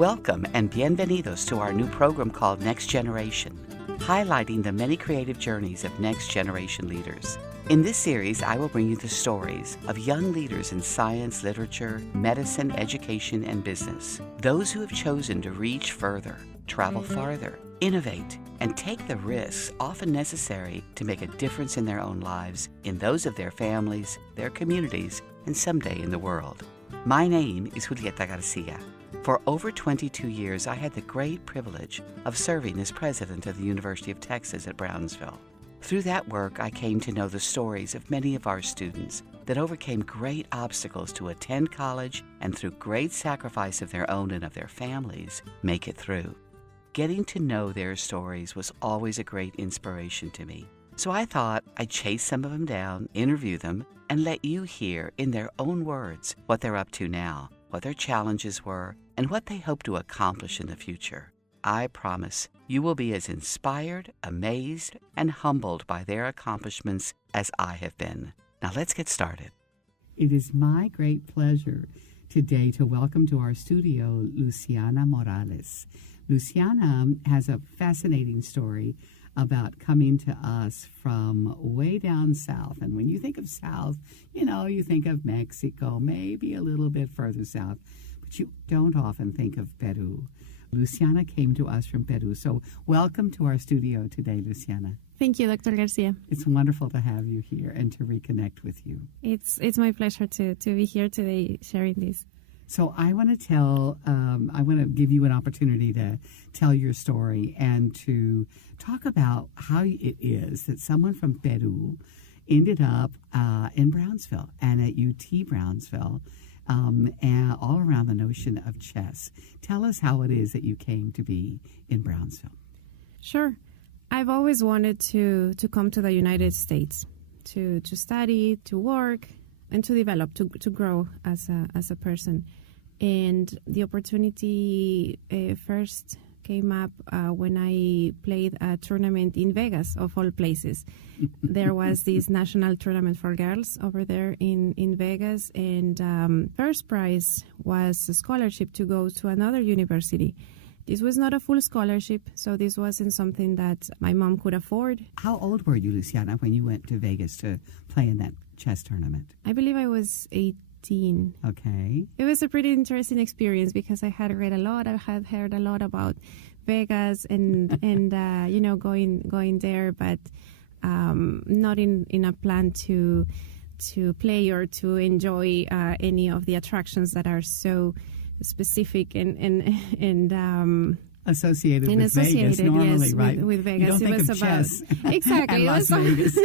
Welcome and bienvenidos to our new program called Next Generation, highlighting the many creative journeys of next generation leaders. In this series, I will bring you the stories of young leaders in science, literature, medicine, education, and business. Those who have chosen to reach further, travel farther, innovate, and take the risks often necessary to make a difference in their own lives, in those of their families, their communities, and someday in the world. My name is Julieta Garcia. For over 22 years, I had the great privilege of serving as president of the University of Texas at Brownsville. Through that work, I came to know the stories of many of our students that overcame great obstacles to attend college and through great sacrifice of their own and of their families, make it through. Getting to know their stories was always a great inspiration to me. So I thought I'd chase some of them down, interview them, and let you hear in their own words what they're up to now, what their challenges were, and what they hope to accomplish in the future. I promise you will be as inspired, amazed, and humbled by their accomplishments as I have been. Now let's get started. It is my great pleasure today to welcome to our studio Luciana Morales. Luciana has a fascinating story about coming to us from way down south. And when you think of south, you think of Mexico, maybe a little bit further south, but you don't often think of Peru. Luciana came to us from Peru. So welcome to our studio today, Luciana. Thank you, Dr. Garcia. It's wonderful to have you here and to reconnect with you. It's my pleasure to be here today sharing this. So I want to give you an opportunity to tell your story and to talk about how it is that someone from Peru ended up in Brownsville and at UT Brownsville and all around the notion of chess. Tell us how it is that you came to be in Brownsville. Sure. I've always wanted to come to the United States to study, to work, and to develop, to grow as a person. And the opportunity first came up when I played a tournament in Vegas, of all places. There was this national tournament for girls over there in Vegas, and first prize was a scholarship to go to another university. This was not a full scholarship, so this wasn't something that my mom could afford. How old were you, Luciana, when you went to Vegas to play in that chess tournament? I believe I was 18. Okay. It was a pretty interesting experience because I had read a lot. I had heard a lot about Vegas and going there, but not in a plan to play or to enjoy any of the attractions that are so specific and associated with Vegas normally, yes, right? With Vegas. You don't think it was of about chess exactly. and Las Vegas.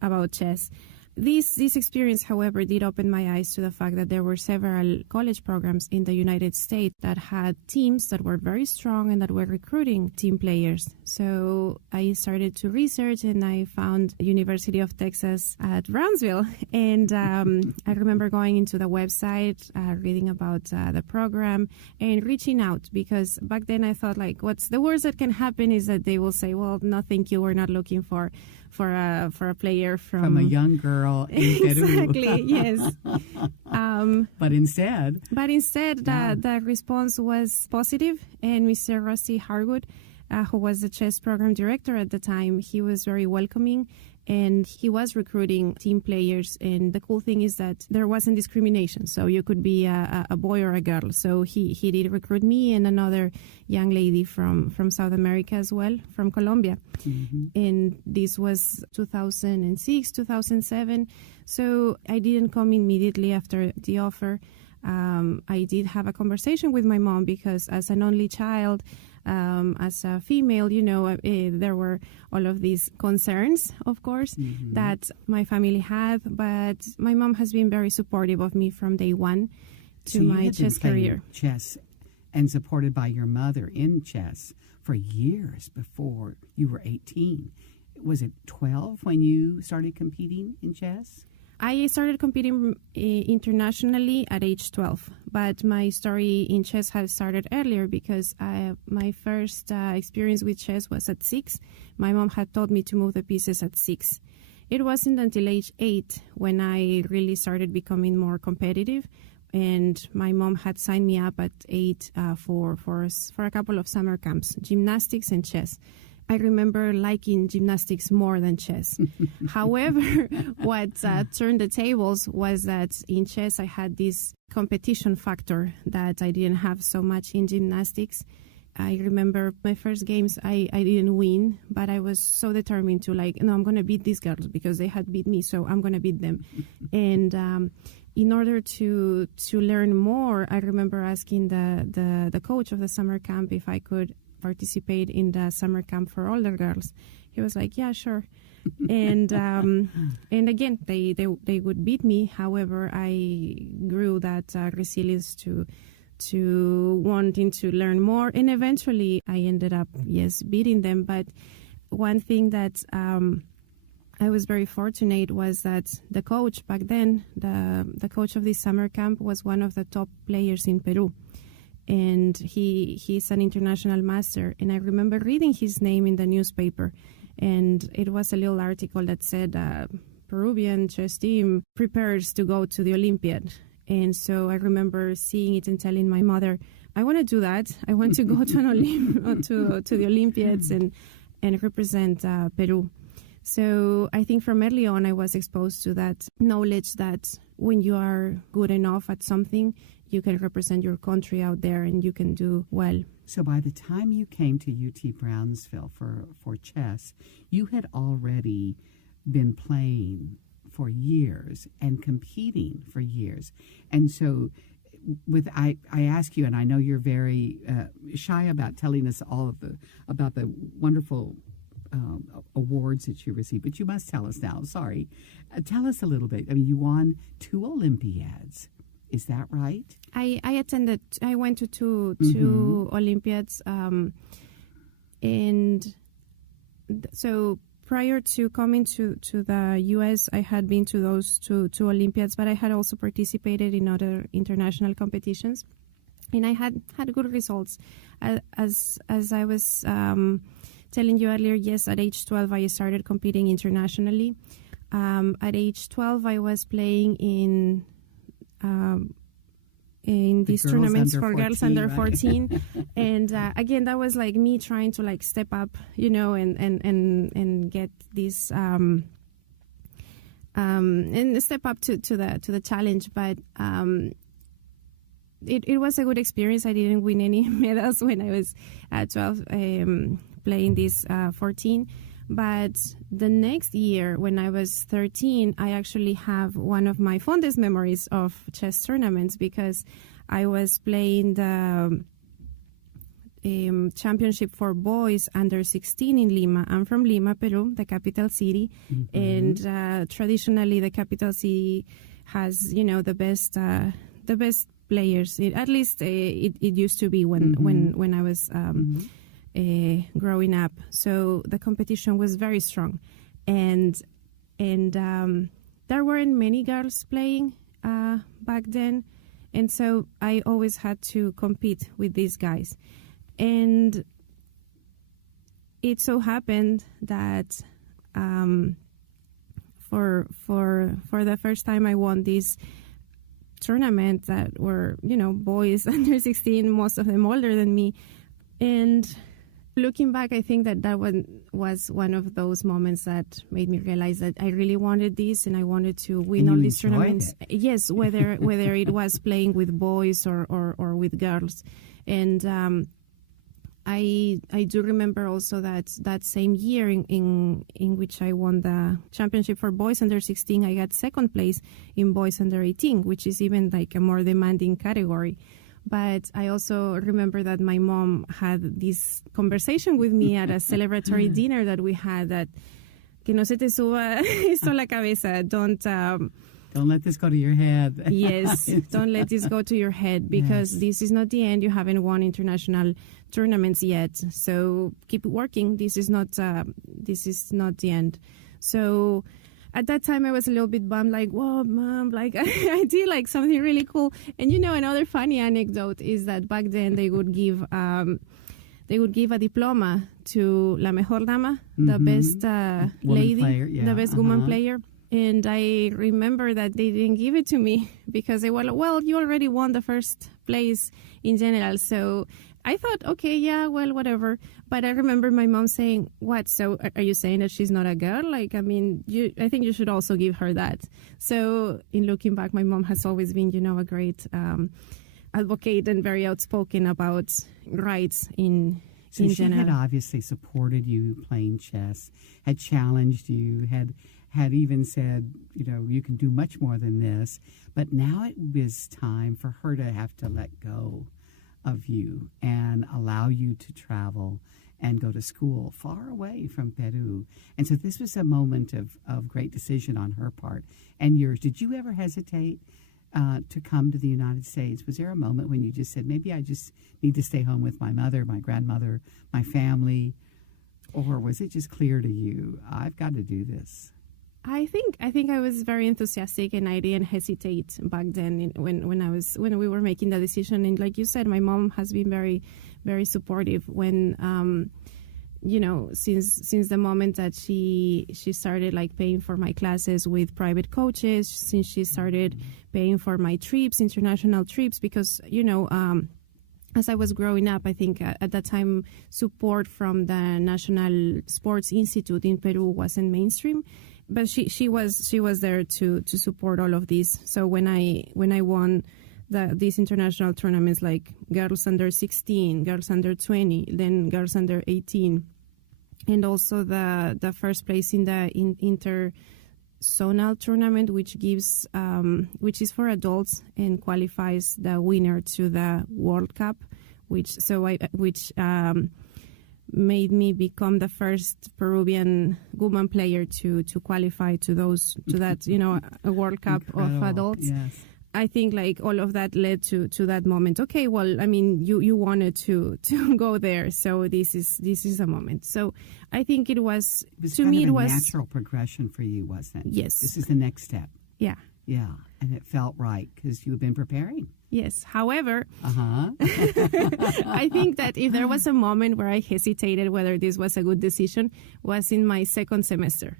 About chess. This experience, however, did open my eyes to the fact that there were several college programs in the United States that had teams that were very strong and that were recruiting team players. So I started to research, and I found University of Texas at Brownsville. And I remember going into the website, reading about the program, and reaching out, because back then I thought, what's the worst that can happen is that they will say, well, no, thank you, we're not looking for a player from a young girl in Peru. Exactly, yes. But instead, the response was positive, and Mr. Rusty Harwood, who was the chess program director at the time, he was very welcoming, and he was recruiting team players. And the cool thing is that there wasn't discrimination, so you could be a boy or a girl. So he did recruit me and another young lady from South America as well, from Colombia. Mm-hmm. And this was 2006, 2007. So I didn't come immediately after the offer. I did have a conversation with my mom, because as an only child, as a female, there were all of these concerns, of course, mm-hmm. that my family had. But my mom has been very supportive of me from day one to my chess career. Chess and supported by your mother in chess for years before you were 18. Was it 12 when you started competing in chess? I started competing internationally at age 12, but my story in chess has started earlier, because my first experience with chess was at 6. My mom had taught me to move the pieces at 6. It wasn't until age 8 when I really started becoming more competitive, and my mom had signed me up at 8 for a couple of summer camps, gymnastics and chess. I remember liking gymnastics more than chess. However, what turned the tables was that in chess I had this competition factor that I didn't have so much in gymnastics. I remember my first games, I didn't win, but I was so determined to no, I'm going to beat these girls because they had beat me, so I'm going to beat them. And in order to learn more, I remember asking the coach of the summer camp if I could participate in the summer camp for older girls. He was like, yeah, sure. And again, they would beat me. However, I grew that resilience to wanting to learn more, and eventually I ended up beating them. But one thing that I was very fortunate was that the coach back then, the coach of this summer camp, was one of the top players in Peru, and he's an international master. And I remember reading his name in the newspaper, and it was a little article that said Peruvian chess team prepares to go to the Olympiad. And so I remember seeing it and telling my mother, I want to do that. I want to go to to the Olympiads and represent Peru. So I think from early on I was exposed to that knowledge that when you are good enough at something, you can represent your country out there and you can do well. So by the time you came to UT Brownsville for chess, you had already been playing for years and competing for years. And so I ask you, and I know you're very shy about telling us all about the wonderful awards that you received, but you must tell us now. Sorry. Tell us a little bit. I mean, you won 2 Olympiads. Is that right? I went to two Olympiads, and so prior to coming to the U.S., I had been to those two Olympiads, but I had also participated in other international competitions, and I had good results. As I was telling you earlier, yes, at age 12, I started competing internationally. At age 12, I was playing in these tournaments for girls under 14. And again, that was like me trying to step up, and get this and step up to the challenge. But it was a good experience. I didn't win any medals when I was 12 playing this 14. But the next year, when I was 13, I actually have one of my fondest memories of chess tournaments, because I was playing the championship for boys under 16 in Lima. I'm from Lima, Peru, the capital city. Mm-hmm. And traditionally, the capital city has, the best players. At least it used to be when I was growing up. So the competition was very strong, and there weren't many girls playing back then, and so I always had to compete with these guys. And it so happened that for the first time I won this tournament that were boys under 16, most of them older than me. And looking back, I think that one was one of those moments that made me realize that I really wanted this, and I wanted to win all these tournaments. Yes, whether it was playing with boys or with girls. And I do remember also that same year in which I won the championship for boys under 16, I got second place in boys under 18, which is even like a more demanding category. But I also remember that my mom had this conversation with me at a celebratory dinner that we had, that que no se te suba esto a la cabeza. Don't let this go to your head. Yes, don't let this go to your head, because this is not the end. You haven't won international tournaments yet, so keep working. This is not the end. So at that time, I was a little bit bummed, like, whoa, Mom, I did something really cool. And another funny anecdote is that back then they would give a diploma to la mejor dama, the best lady, player, the best woman player. And I remember that they didn't give it to me because they were like, well, you already won the first place in general. So I thought, okay, yeah, well, whatever. But I remember my mom saying, what? So are you saying that she's not a girl? Like, I mean, I think you should also give her that. So in looking back, my mom has always been, a great advocate and very outspoken about rights in general. She had obviously supported you playing chess, had challenged you, had even said, you can do much more than this. But now it was time for her to have to let go of you and allow you to travel and go to school far away from Peru. And so this was a moment of great decision on her part and yours. Did you ever hesitate to come to the United States? Was there a moment when you just said, maybe I just need to stay home with my mother, my grandmother, my family? Or was it just clear to you, I've got to do this? I think I was very enthusiastic, and I didn't hesitate back then when we were making the decision. And like you said, my mom has been very, very supportive when since the moment that she started like paying for my classes with private coaches, since she started paying for my trips, international trips, because as I was growing up, I think at that time support from the National Sports Institute in Peru wasn't mainstream. But she was there to support all of this. So when I won these international tournaments, like girls under 16, girls under 20, then girls under 18, and also the first place in the interzonal tournament, which is for adults and qualifies the winner to the World Cup, which made me become the first Peruvian woman player to qualify to that a World Cup of adults. Yes. I think like all of that led to that moment. Okay, well, I mean, you wanted to go there, so this is a moment. So I think it was to me, it was a natural progression for you, wasn't it? Yes. This is the next step. Yeah. Yeah, and it felt right because you've been preparing. Yes. However, I think that if there was a moment where I hesitated whether this was a good decision, was in my second semester.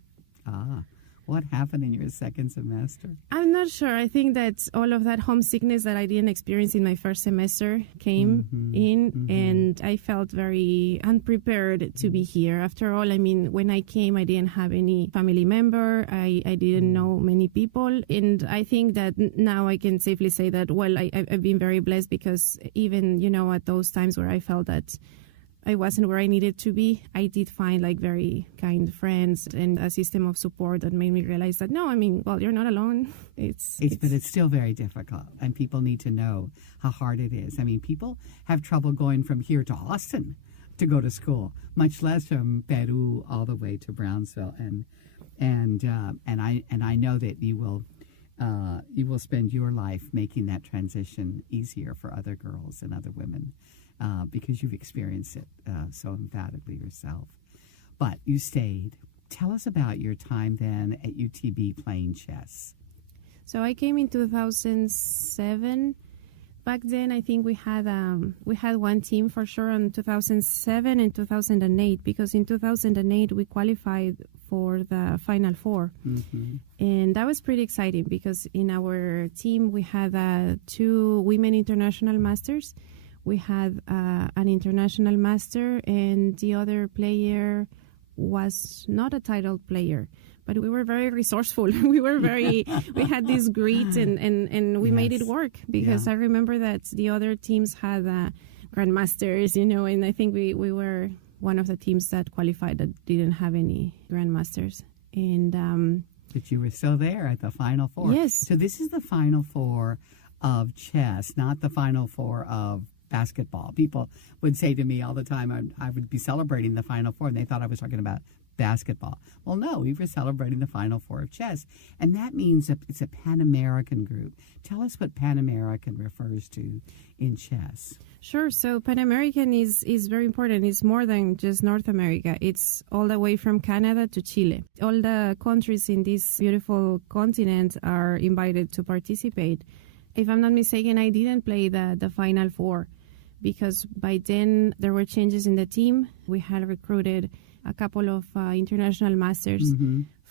What happened in your second semester? I'm not sure. I think that all of that homesickness that I didn't experience in my first semester came and I felt very unprepared to be here. After all, I mean, when I came, I didn't have any family member. I didn't know many people. And I think that now I can safely say that, well, I've been very blessed because even, at those times where I felt that I wasn't where I needed to be, I did find like very kind friends and a system of support that made me realize that, no, I mean, well, you're not alone. But it's still very difficult, and people need to know how hard it is. I mean, people have trouble going from here to Austin to go to school, much less from Peru all the way to Brownsville. And I know that you will spend your life making that transition easier for other girls and other women. Because you've experienced it so emphatically yourself. But you stayed. Tell us about your time then at UTB playing chess. So I came in 2007. Back then, I think we had one team for sure in 2007 and 2008, because in 2008 we qualified for the Final Four. And that was pretty exciting because in our team we had 2 women international masters. We had an international master, and the other player was not a titled player, but we were very resourceful. We had this grit, and we made it work because I remember that the other teams had grandmasters, and I think we were one of the teams that qualified that didn't have any grandmasters. And but you were still there at the Final Four. Yes. So this is the Final Four of chess, not the Final Four of basketball. People would say to me all the time, I would be celebrating the Final Four, and they thought I was talking about basketball. Well, no, we were celebrating the Final Four of chess, and that means it's a Pan-American group. Tell us what Pan-American refers to in chess. Sure. So Pan-American is very important. It's more than just North America. It's all the way from Canada to Chile. All the countries in this beautiful continent are invited to participate. If I'm not mistaken, I didn't play the Final Four because by then there were changes in the team. We had recruited a couple of international masters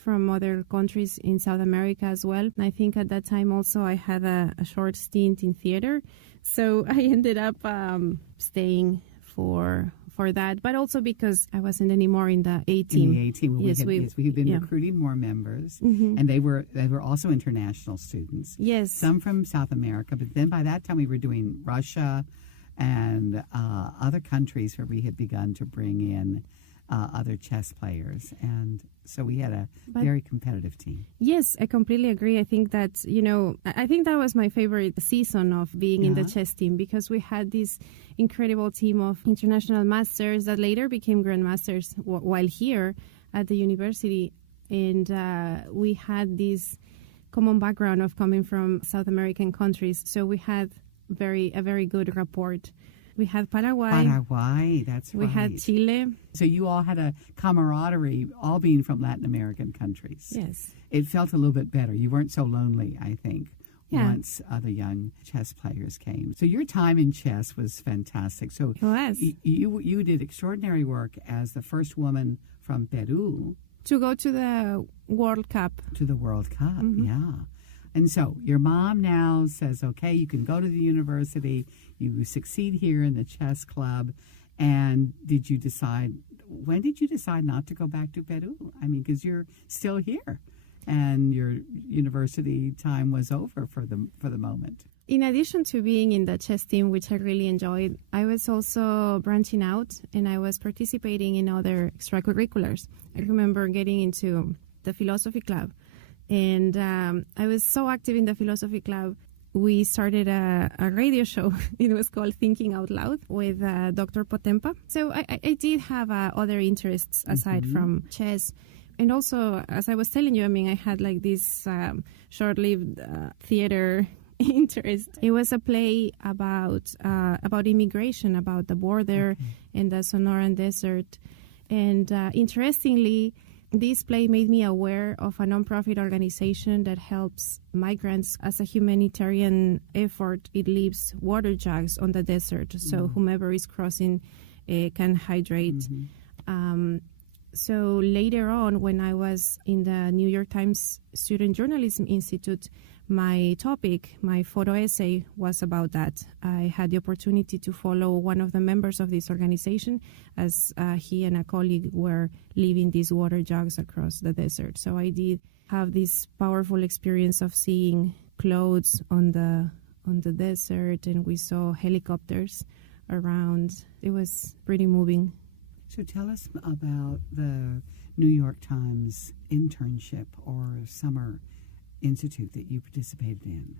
from other countries in South America as well. I think at that time also I had a short stint in theater. So I ended up staying for that, but also because I wasn't anymore in the A team. In the A team, we had been recruiting more members, and they were also international students. Yes, some from South America, but then by that time we were doing Russia and other countries where we had begun to bring in other chess players, and so we had a very competitive team. Yes, I completely agree. I think that, I think that was my favorite season of being in the chess team, because we had this incredible team of international masters that later became grandmasters while here at the university. And we had this common background of coming from South American countries. So we had a very good rapport. We had Paraguay, that's right. We had Chile. So you all had a camaraderie, all being from Latin American countries. Yes. It felt a little bit better. You weren't so lonely, I think, once other young chess players came. So your time in chess was fantastic. So it was. You did extraordinary work as the first woman from Peru to go to the World Cup. To the World Cup, yeah. And so your mom now says, okay, you can go to the university, you succeed here in the chess club. And when did you decide not to go back to Peru? I mean, because you're still here and your university time was over for the moment. In addition to being in the chess team, which I really enjoyed, I was also branching out and I was participating in other extracurriculars. I remember getting into the philosophy club. And I was so active in the philosophy club. We started a radio show. It was called Thinking Out Loud with Dr. Potempa. So I did have other interests aside from chess. And also, as I was telling you, I mean, I had like this short-lived theater interest. It was a play about immigration, about the border and the Sonoran Desert. And interestingly, this play made me aware of a nonprofit organization that helps migrants as a humanitarian effort. It leaves water jugs on the desert, so whomever is crossing can hydrate. So later on, when I was in the New York Times Student Journalism Institute, my topic, my photo essay was about that. I had the opportunity to follow one of the members of this organization as he and a colleague were leaving these water jugs across the desert. So I did have this powerful experience of seeing clothes on the desert, and we saw helicopters around. It was pretty moving. So tell us about the New York Times internship or summer institute that you participated in.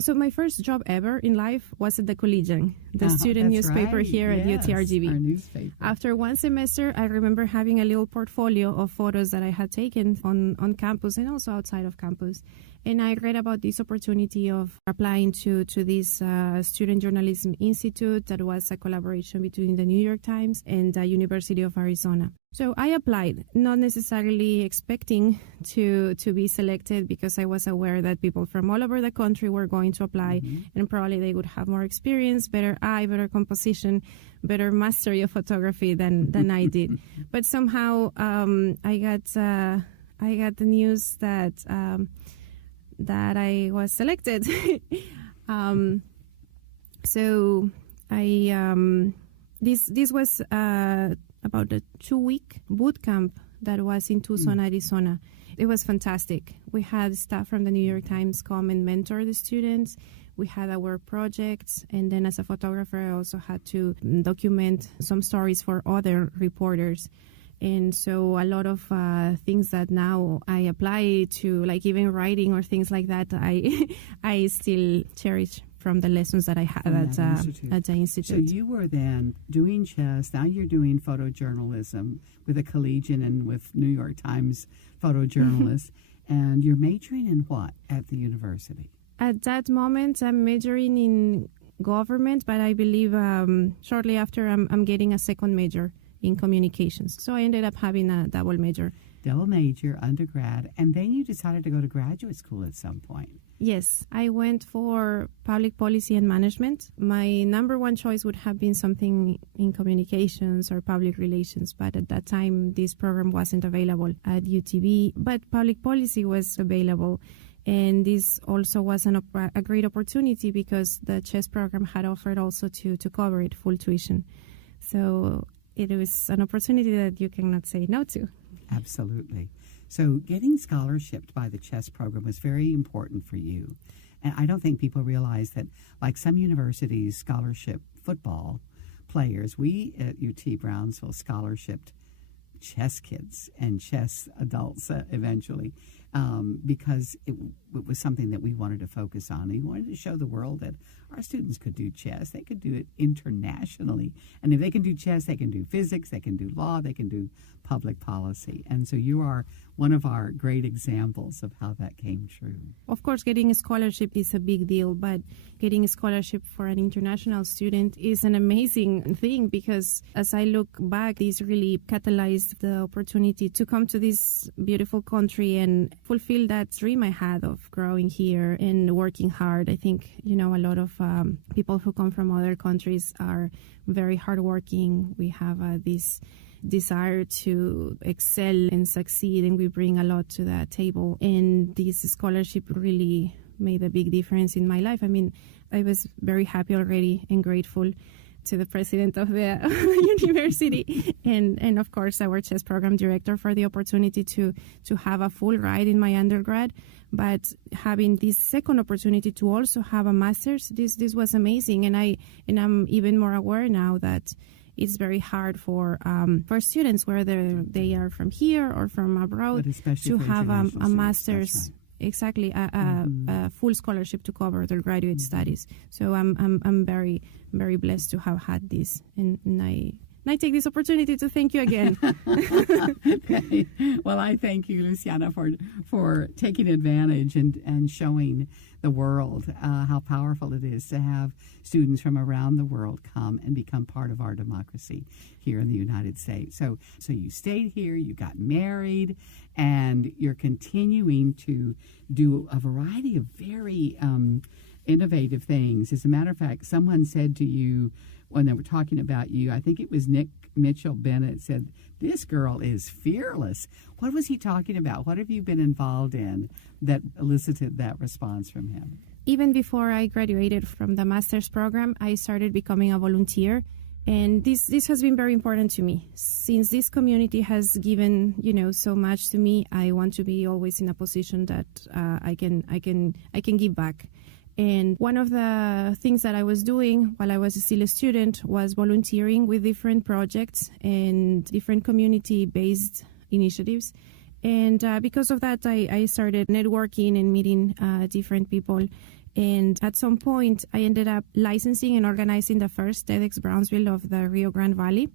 So my first job ever in life was at the Collegian, the student newspaper here at UTRGV. Our newspaper. After one semester, I remember having a little portfolio of photos that I had taken on campus and also outside of campus. And I read about this opportunity of applying to this Student Journalism Institute that was a collaboration between the New York Times and the University of Arizona. So I applied, not necessarily expecting to be selected, because I was aware that people from all over the country were going to apply, and probably they would have more experience, better eye, better composition, better mastery of photography than I did. But somehow I got the news that I was selected. So I this was about a 2-week boot camp that was in Tucson, Arizona. It was fantastic. We had staff from the New York Times come and mentor the students. We had our projects, and then as a photographer, I also had to document some stories for other reporters. And so a lot of things that now I apply to, like even writing or things like that, I still cherish from the lessons that I had at the Institute. So you were then doing chess, now you're doing photojournalism with a collegian and with New York Times photojournalists, and you're majoring in what at the university? At that moment, I'm majoring in government, but I believe shortly after I'm getting a second major in communications. So I ended up having a double major Double major, undergrad, and then you decided to go to graduate school at some point. Yes, I went for public policy and management. My number one choice would have been something in communications or public relations, but at that time this program wasn't available at UTB, but public policy was available. And this also was a great opportunity because the chess program had offered also to cover it full tuition. So it was an opportunity that you cannot say no to. Absolutely. So getting scholarshiped by the chess program was very important for you. And I don't think people realize that, like some universities scholarship football players, we at UT Brownsville scholarshiped chess kids and chess adults eventually because it was something that we wanted to focus on. We wanted to show the world that our students could do chess. They could do it internationally. And if they can do chess, they can do physics, they can do law, they can do public policy. And so you are one of our great examples of how that came true. Of course, getting a scholarship is a big deal, but getting a scholarship for an international student is an amazing thing because as I look back, this really catalyzed the opportunity to come to this beautiful country and fulfill that dream I had of growing here and working hard. I think, a lot of people who come from other countries are very hardworking. We have this desire to excel and succeed, and we bring a lot to the table. And this scholarship really made a big difference in my life. I mean, I was very happy already and grateful to the president of the university and of course our chess program director for the opportunity to have a full ride in my undergrad. But having this second opportunity to also have a master's, this was amazing. And I'm even more aware now that it's very hard for students, whether they are from here or from abroad, to have a master's. Right. Exactly, a full scholarship to cover their graduate studies. So I'm very, very blessed to have had this, and I take this opportunity to thank you again. Okay. Well, I thank you, Luciana, for taking advantage and showing the world how powerful it is to have students from around the world come and become part of our democracy here in the United States. So you stayed here, you got married, and you're continuing to do a variety of very innovative things. As a matter of fact, someone said to you when they were talking about you, I think it was Nick Mitchell Bennett, said, "This girl is fearless." What was he talking about? What have you been involved in that elicited that response from him? Even before I graduated from the master's program, I started becoming a volunteer. And this has been very important to me. Since this community has given, so much to me, I want to be always in a position that I can give back. And one of the things that I was doing while I was still a student was volunteering with different projects and different community-based initiatives. And because of that, I started networking and meeting different people. And at some point, I ended up licensing and organizing the first TEDx Brownsville of the Rio Grande Valley.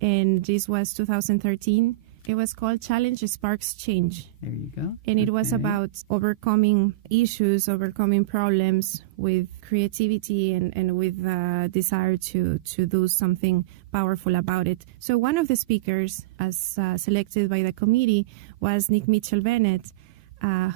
And this was 2013. It was called Challenge Sparks Change. There you go. And it was about overcoming issues, overcoming problems with creativity and with desire to do something powerful about it. So one of the speakers, as selected by the committee, was Nick Mitchell Bennett,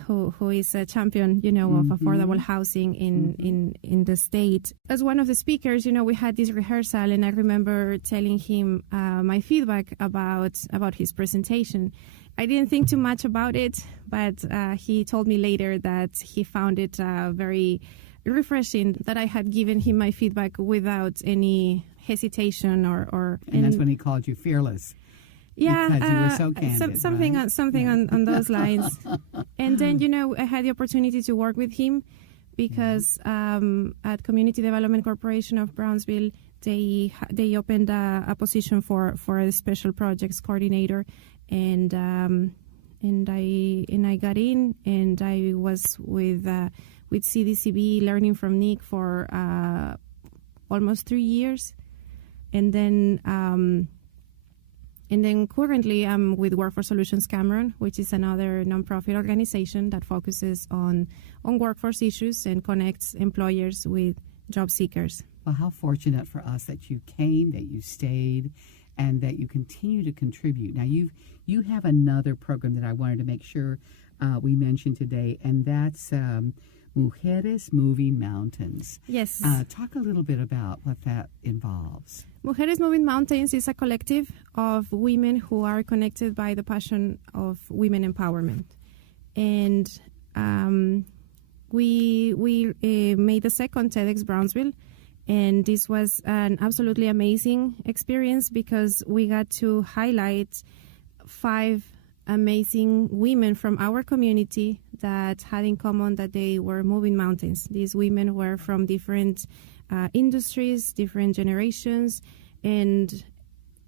who is a champion, of affordable housing in the state. As one of the speakers, we had this rehearsal, and I remember telling him my feedback about his presentation. I didn't think too much about it, but he told me later that he found it very refreshing that I had given him my feedback without any hesitation or. And that's when he called you fearless. Yeah, because you were so candid, something right? on those lines. And then, I had the opportunity to work with him because at Community Development Corporation of Brownsville, they opened a position for a special projects coordinator, and I got in, and I was with CDCB learning from Nick for almost 3 years, and then currently I'm with Workforce Solutions Cameron, which is another nonprofit organization that focuses on workforce issues and connects employers with job seekers. Well, how fortunate for us that you came, that you stayed, and that you continue to contribute. Now, you have another program that I wanted to make sure we mentioned today, and that's Mujeres Moving Mountains. Yes. Talk a little bit about what that involves. Mujeres Moving Mountains is a collective of women who are connected by the passion of women empowerment. And we made the second TEDx Brownsville, and this was an absolutely amazing experience because we got to highlight 5 amazing women from our community that had in common that they were moving mountains. These women were from different industries, different generations, and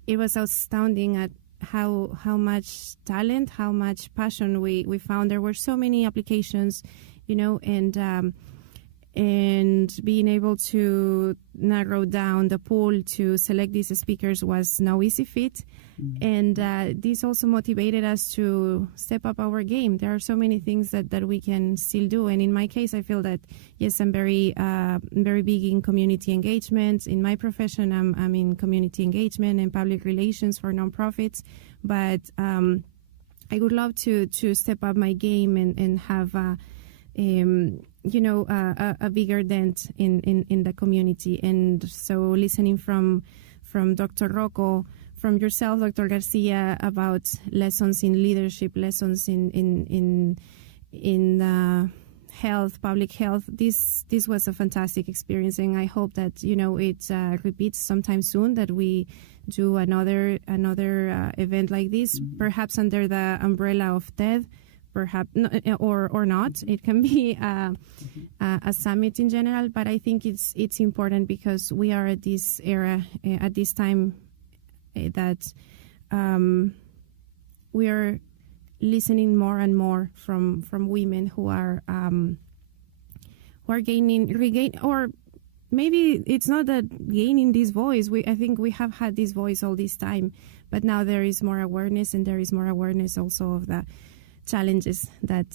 it was astounding at how much talent, how much passion we found. There were so many applications, and being able to narrow down the pool to select these speakers was no easy feat. Mm-hmm. And this also motivated us to step up our game. There are so many things that we can still do. And in my case, I feel that, yes, I'm very big in community engagement. In my profession, I'm in community engagement and public relations for nonprofits. But I would love to step up my game and have a bigger dent in the community. And so listening from Dr. Rocco, from yourself, Dr. Garcia, about lessons in leadership, lessons in health, public health, this was a fantastic experience. And I hope that, it repeats sometime soon, that we do another event like this, perhaps under the umbrella of TED, perhaps or not. It can be a summit in general, but I think it's important because we are at this era, at this time, that we are listening more and more from women who are regain, or maybe it's not that gaining this voice. I think we have had this voice all this time, but now there is more awareness, and there is more awareness also of the challenges that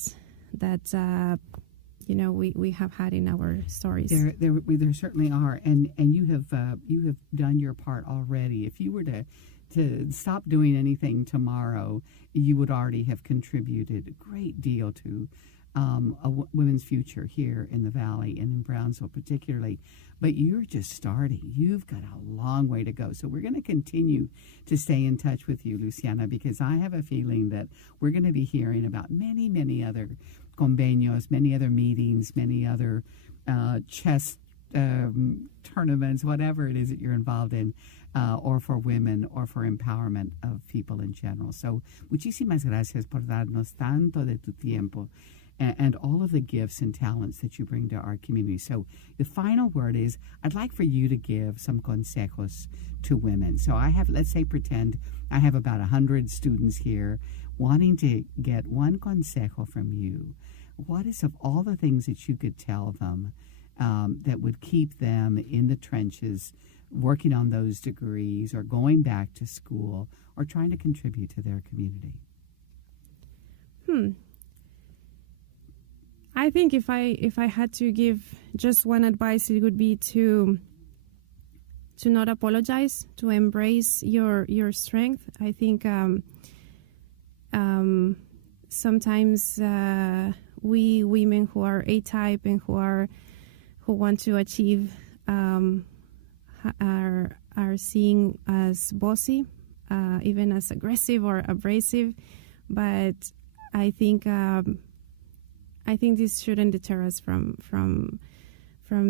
we have had in our stories. There certainly are, and you have done your part already. If you were to stop doing anything tomorrow, you would already have contributed a great deal to women's future here in the Valley and in Brownsville particularly. But you're just starting. You've got a long way to go. So we're going to continue to stay in touch with you, Luciana, because I have a feeling that we're going to be hearing about many, many other convenios, many other meetings, many other chess tournaments, whatever it is that you're involved in, or for women or for empowerment of people in general. So muchísimas gracias por darnos tanto de tu tiempo and all of the gifts and talents that you bring to our community. So the final word is, I'd like for you to give some consejos to women. So pretend I have about 100 students here wanting to get one consejo from you. What is, of all the things that you could tell them that would keep them in the trenches, working on those degrees or going back to school or trying to contribute to their community? I think if I had to give just one advice, it would be to not apologize, to embrace your strength. I think sometimes we women who are A-type and who want to achieve are seen as bossy, even as aggressive or abrasive. But I think this shouldn't deter us from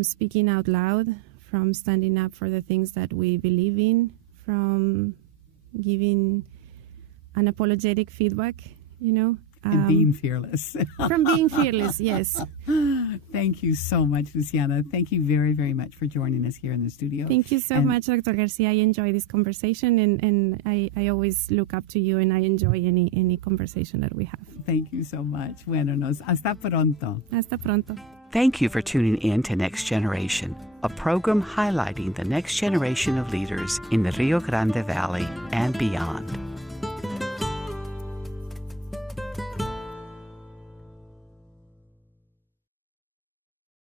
speaking out loud, from standing up for the things that we believe in, from giving unapologetic feedback, And being fearless. From being fearless, yes. Thank you so much, Luciana. Thank you very, very much for joining us here in the studio. Thank you so much, Dr. Garcia. I enjoy this conversation, and I always look up to you, and I enjoy any conversation that we have. Thank you so much. Bueno, hasta pronto. Hasta pronto. Thank you for tuning in to Next Generation, a program highlighting the next generation of leaders in the Rio Grande Valley and beyond.